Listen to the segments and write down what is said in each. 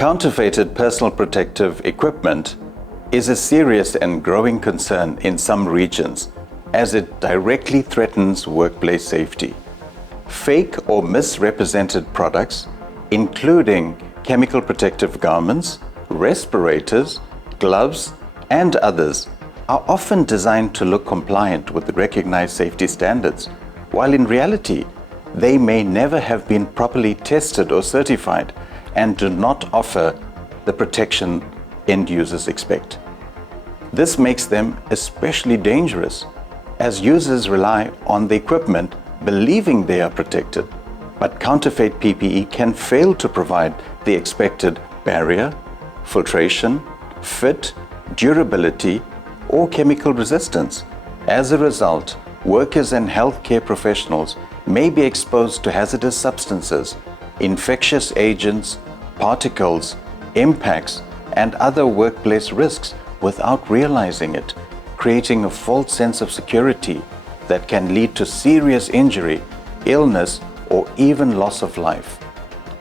Counterfeited personal protective equipment is a serious and growing concern in some regions as it directly threatens workplace safety. Fake or misrepresented products, including chemical protective garments, respirators, gloves, and others, are often designed to look compliant with the recognized safety standards, while in reality, they may never have been properly tested or certified and do not offer the protection end users expect. This makes them especially dangerous as users rely on the equipment believing they are protected, but counterfeit PPE can fail to provide the expected barrier, filtration, fit, durability, or chemical resistance. As a result, workers and healthcare professionals may be exposed to hazardous substances, infectious agents, particles, impacts, and other workplace risks without realizing it, creating a false sense of security that can lead to serious injury, illness, or even loss of life.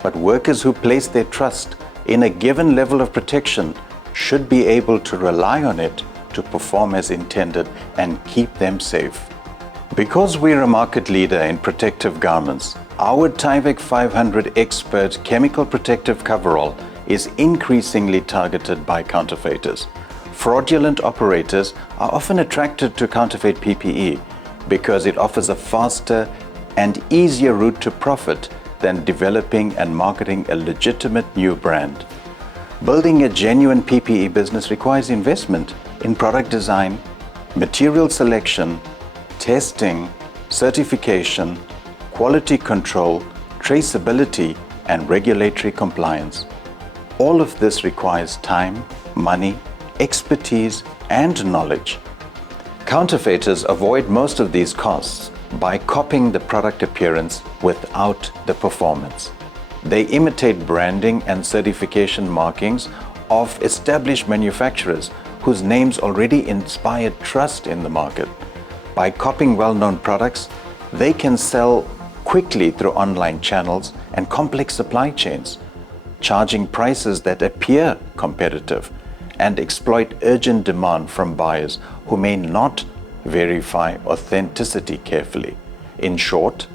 But workers who place their trust in a given level of protection should be able to rely on it to perform as intended and keep them safe. Because we're a market leader in protective garments, our Tyvek 500 Xpert chemical protective coverall is increasingly targeted by counterfeiters. Fraudulent operators are often attracted to counterfeit PPE because it offers a faster and easier route to profit than developing and marketing a legitimate new brand. Building a genuine PPE business requires investment in product design, material selection, testing, certification, quality control, traceability, and regulatory compliance. All of this requires time, money, expertise, and knowledge. Counterfeiters avoid most of these costs by copying the product appearance without the performance. They imitate branding and certification markings of established manufacturers whose names already inspire trust in the market. By copying well-known products, they can sell quickly through online channels and complex supply chains, charging prices that appear competitive and exploit urgent demand from buyers who may not verify authenticity carefully. In short,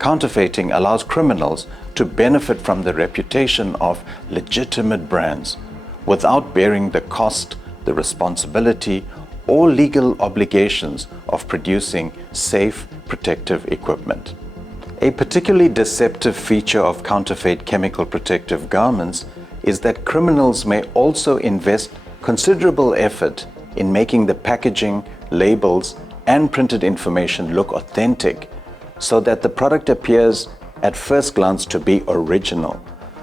counterfeiting allows criminals to benefit from the reputation of legitimate brands without bearing the cost, the responsibility, or legal obligations of producing safe, protective equipment. A particularly deceptive feature of counterfeit chemical protective garments is that criminals may also invest considerable effort in making the packaging, labels, and printed information look authentic so that the product appears at first glance to be original.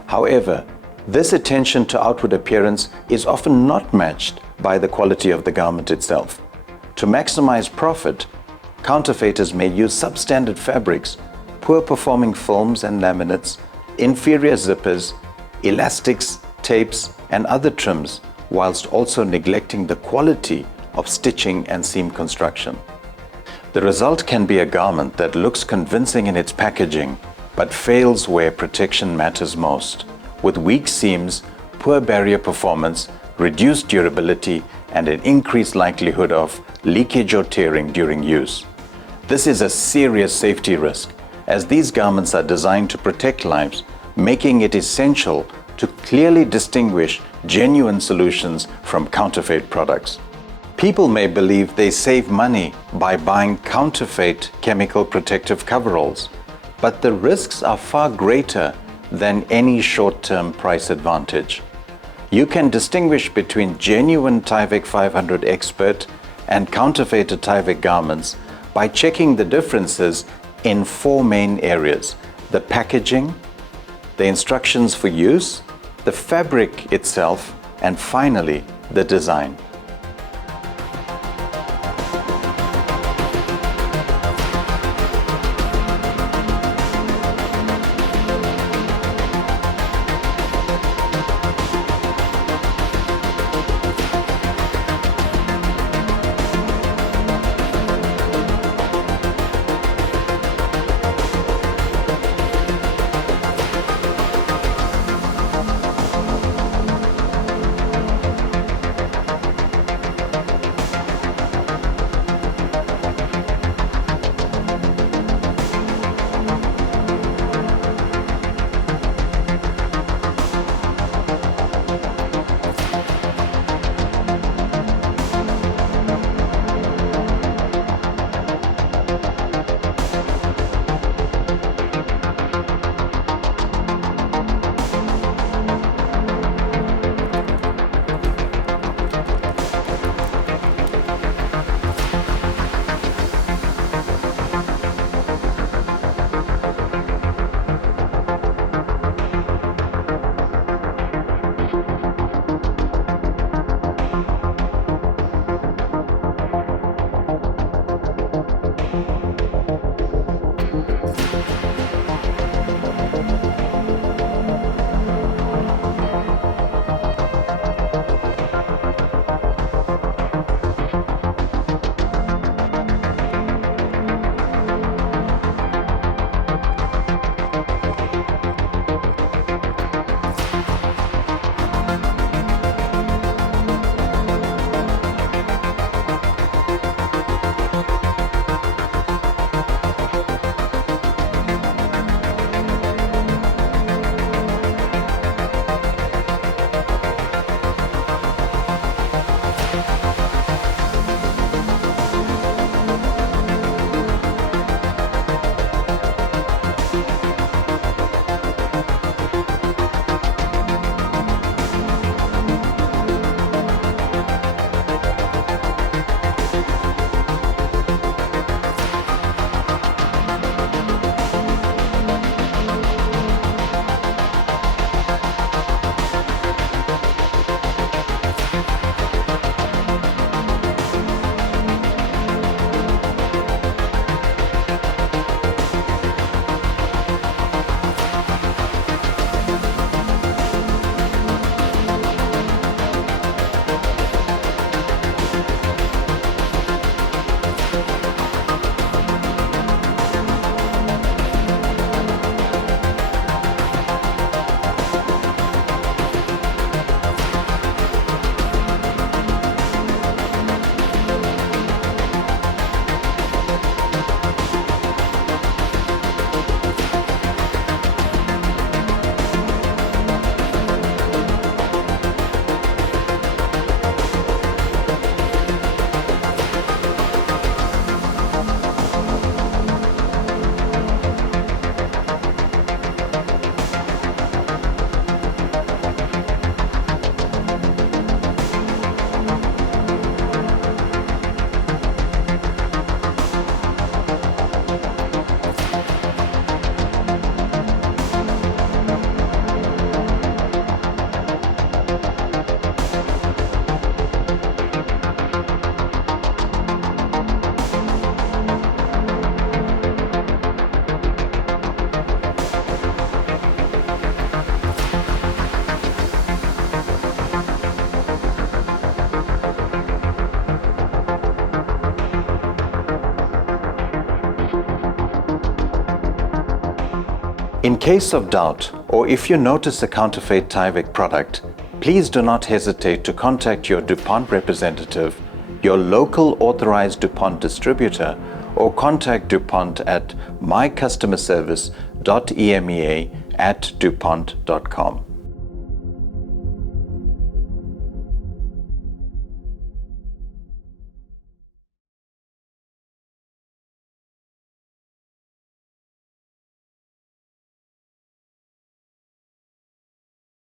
However, this attention to outward appearance is often not matched by the quality of the garment itself. To maximize profit, counterfeiters may use substandard fabrics, poor performing films and laminates, inferior zippers, elastics, tapes, and other trims, whilst also neglecting the quality of stitching and seam construction. The result can be a garment that looks convincing in its packaging, but fails where protection matters most, with weak seams, poor barrier performance, reduced durability, and an increased likelihood of leakage or tearing during use. This is a serious safety risk, as these garments are designed to protect lives, making it essential to clearly distinguish genuine solutions from counterfeit products. People may believe they save money by buying counterfeit chemical protective coveralls, but the risks are far greater than any short-term price advantage. You can distinguish between genuine Tyvek 500 Xpert and counterfeited Tyvek garments by checking the differences in four main areas: the packaging, the instructions for use, the fabric itself, and finally, the design. In case of doubt, or if you notice a counterfeit Tyvek product, please do not hesitate to contact your DuPont representative, your local authorized DuPont distributor, or contact DuPont at mycustomerservice.emea@dupont.com.